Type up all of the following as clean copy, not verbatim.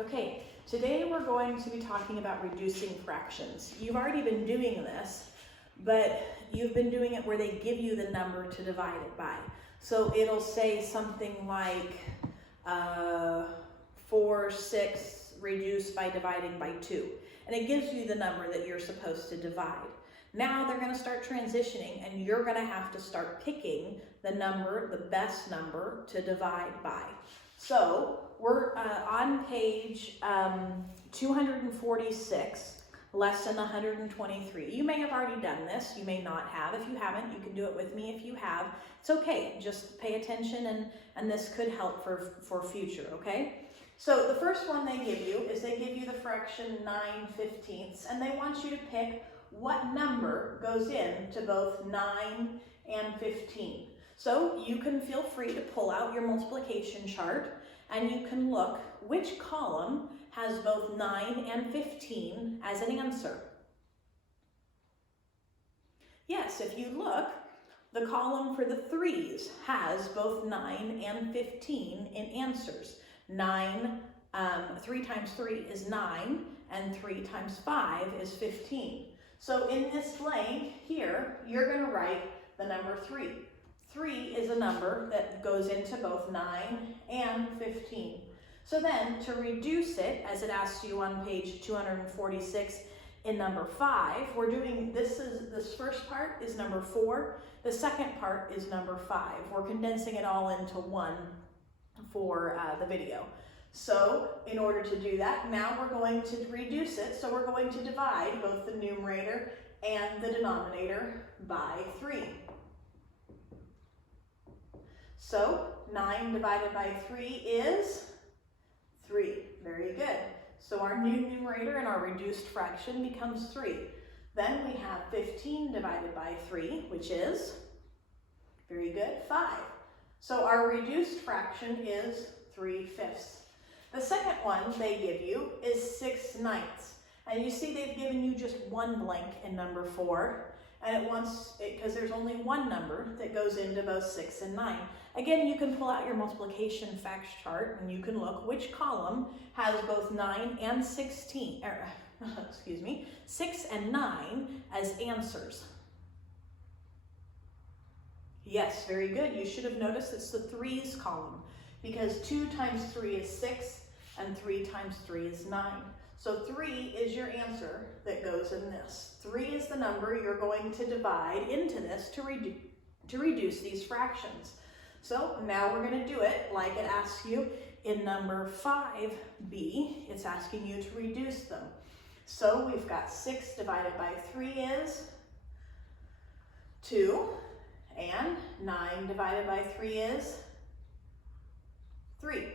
Okay, today we're going to be talking about reducing fractions. You've already been doing this, but you've been doing it where they give you the number to divide it by. So it'll say something like 4, 6 reduced by dividing by 2. And it gives you the number that you're supposed to divide. Now they're going to start transitioning and you're going to have to start picking the number, the best number to divide by. So we're on page 246, lesson 123. You may have already done this, you may not have. If you haven't, you can do it with me. If you have, it's okay. Just pay attention and this could help for future, okay? So the first one they give you is they give you the fraction 9/15, and they want you to pick what number goes into both 9 and 15. So you can feel free to pull out your multiplication chart and you can look which column has both 9 and 15 as an answer. Yes, if you look, the column for the 3's has both 9 and 15 in answers. 3 times 3 is 9 and 3 times 5 is 15. So in this blank here, you're going to write the number 3. 3 is a number that goes into both 9 and 15. So then to reduce it, as it asks you on page 246 in number 5, we're doing this first part is number 4, the second part is number 5. We're condensing it all into one for the video. So in order to do that, now we're going to reduce it. So we're going to divide both the numerator and the denominator by 3. So 9 divided by 3 is 3. Very good. So our new numerator in our reduced fraction becomes 3. Then we have 15 divided by 3, which is, very good, 5. So our reduced fraction is 3/5. The second one they give you is 6/9. And you see they've given you just one blank in number 4. And it wants, because there's only one number that goes into both 6 and 9. Again, you can pull out your multiplication facts chart and you can look which column has both 9 and 16, excuse me, 6 and 9 as answers. Yes, very good. You should have noticed it's the 3's column because 2 times 3 is 6 and 3 times 3 is 9. So 3 is your answer that goes in this. 3 is the number you're going to divide into this to reduce these fractions. So now we're going to do it like it asks you in number 5b. It's asking you to reduce them. So we've got 6 divided by 3 is 2, and 9 divided by 3 is 3.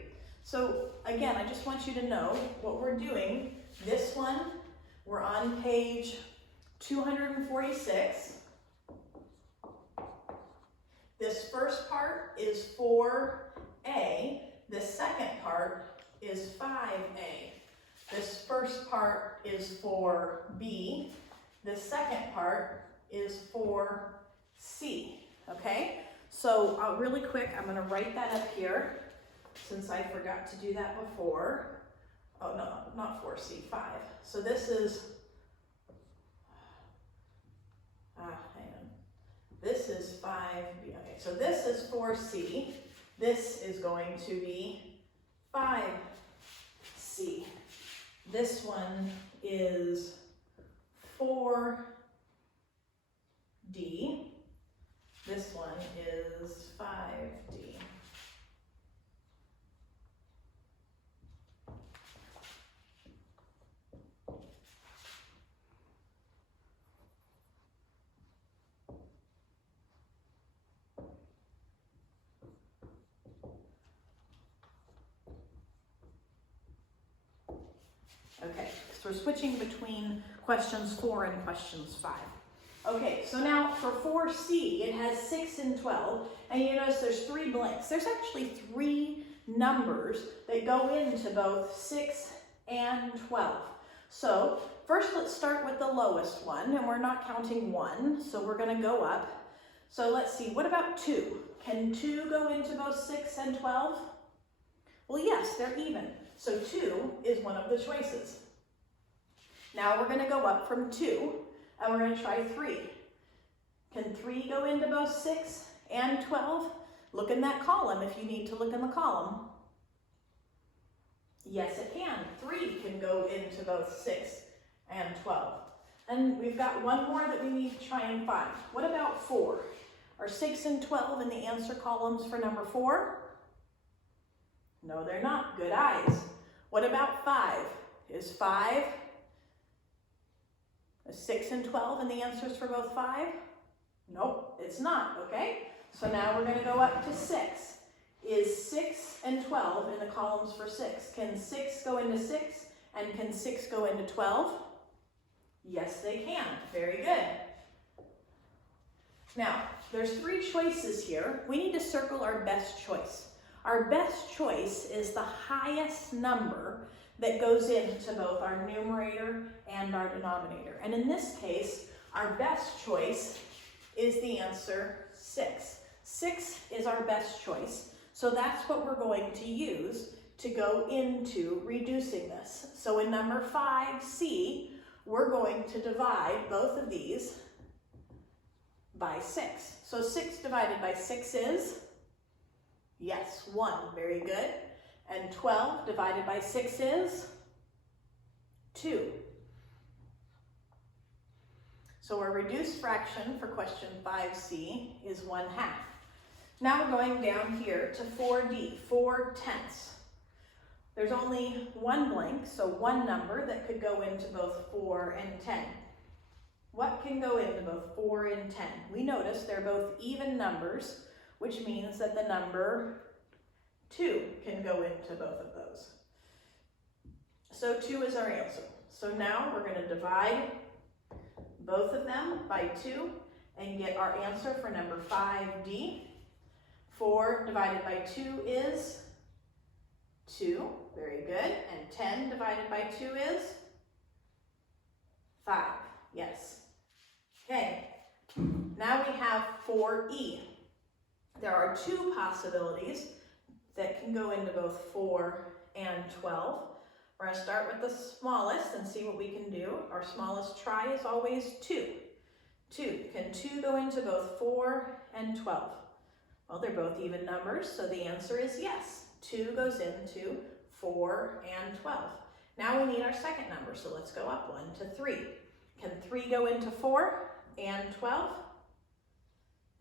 So again, I just want you to know what we're doing. This one, we're on page 246. This first part is 4a. This second part is 5a. This first part is 4b. The second part is 4c. Okay? So really quick, I'm going to write that up here since I forgot to do that before. Oh, no, not 4c, 5. So this is, hang on. This is 5b. Okay, so this is 4c. This is going to be 5c. This one is 4d. This one is 5d. Okay, so we're switching between questions 4 and questions 5. Okay, so now for 4c, it has 6 and 12, and you notice there's 3 blanks. There's actually 3 numbers that go into both 6 and 12. So first let's start with the lowest one, and we're not counting 1, so we're going to go up. So let's see, what about 2? Can 2 go into both 6 and 12? Well, yes, they're even. So 2 is one of the choices. Now we're going to go up from 2, and we're going to try 3. Can 3 go into both 6 and 12? Look in that column if you need to look in the column. Yes, it can. 3 can go into both 6 and 12. And we've got one more that we need to try and find. What about 4? Are 6 and 12 in the answer columns for number 4? No, they're not. Good eyes. What about 5? Is 6 and 12 in the answers for both 5? Nope, it's not, okay? So now we're going to go up to 6. Is 6 and 12 in the columns for 6? Can 6 go into 6 and can 6 go into 12? Yes, they can. Very good. Now, there's 3 choices here. We need to circle our best choice. Our best choice is the highest number that goes into both our numerator and our denominator. And in this case, our best choice is the answer 6. 6 is our best choice. So that's what we're going to use to go into reducing this. So in number 5C, we're going to divide both of these by 6. So 6 divided by 6 is? Yes, 1. Very good. And 12 divided by 6 is? 2. So our reduced fraction for question 5C is 1/2. Now we're going down here to 4D, 4/10. There's only one blank, so one number that could go into both 4 and 10. What can go into both 4 and 10? We notice they're both even numbers, which means that the number 2 can go into both of those. So 2 is our answer. So now we're going to divide both of them by 2 and get our answer for number 5D. 4 divided by 2 is 2. Very good. And 10 divided by 2 is 5. Yes. Okay. Now we have 4E. There are 2 possibilities that can go into both 4 and 12. We're going to start with the smallest and see what we can do. Our smallest try is always 2. 2. Can 2 go into both 4 and 12? Well, they're both even numbers, so the answer is yes. 2 goes into 4 and 12. Now we need our second number, so let's go up 1 to 3. Can 3 go into 4 and 12?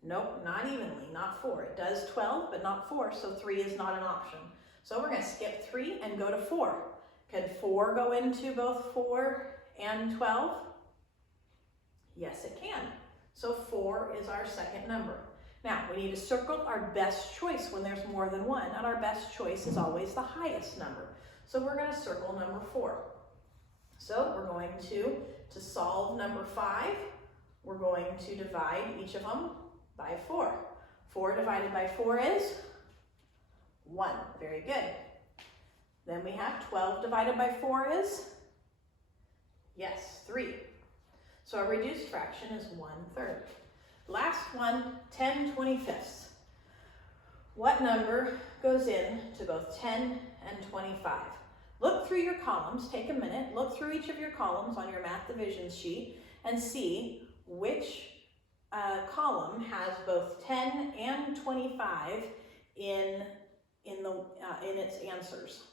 Nope, not evenly, not 4. It does 12, but not 4, so 3 is not an option. So we're going to skip 3 and go to 4. Can 4 go into both 4 and 12? Yes, it can. So 4 is our second number. Now, we need to circle our best choice when there's more than one, and our best choice is always the highest number. So we're going to circle number 4. So we're going to solve number 5, we're going to divide each of them by 4. 4 divided by 4 is 1. Very good. Then we have 12 divided by 4 is? Yes, 3. So our reduced fraction is 1/3. Last one, 10/25. What number goes in to both 10 and 25? Look through your columns, take a minute, look through each of your columns on your math division sheet and see which column has both 10 and 25 in its answers.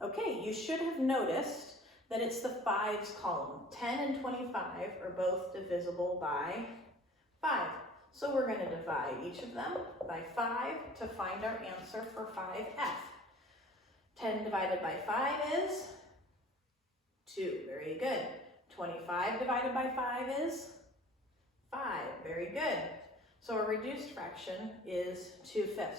Okay, you should have noticed that it's the 5's column. 10 and 25 are both divisible by 5. So we're going to divide each of them by 5 to find our answer for 5F. 10 divided by 5 is 2. Very good. 25 divided by 5 is 5. Very good. So a reduced fraction is 2/5.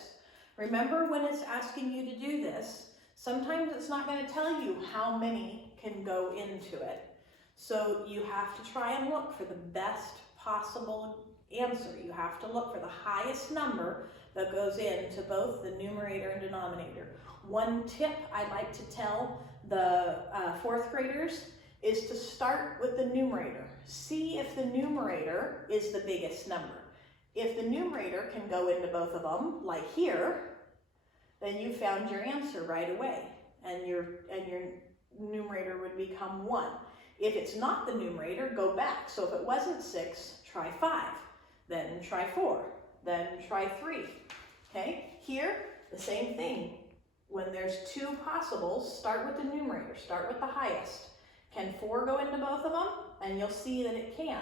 Remember, when it's asking you to do this, sometimes it's not going to tell you how many can go into it. So you have to try and look for the best possible answer. You have to look for the highest number that goes into both the numerator and denominator. One tip I'd like to tell the 4th graders is to start with the numerator. See if the numerator is the biggest number. If the numerator can go into both of them, like here, then you found your answer right away, and your numerator would become 1. If it's not the numerator, go back. So if it wasn't 6, try 5, then try 4, then try 3. Okay, here, the same thing. When there's 2 possibles, start with the numerator, start with the highest. Can 4 go into both of them? And you'll see that it can.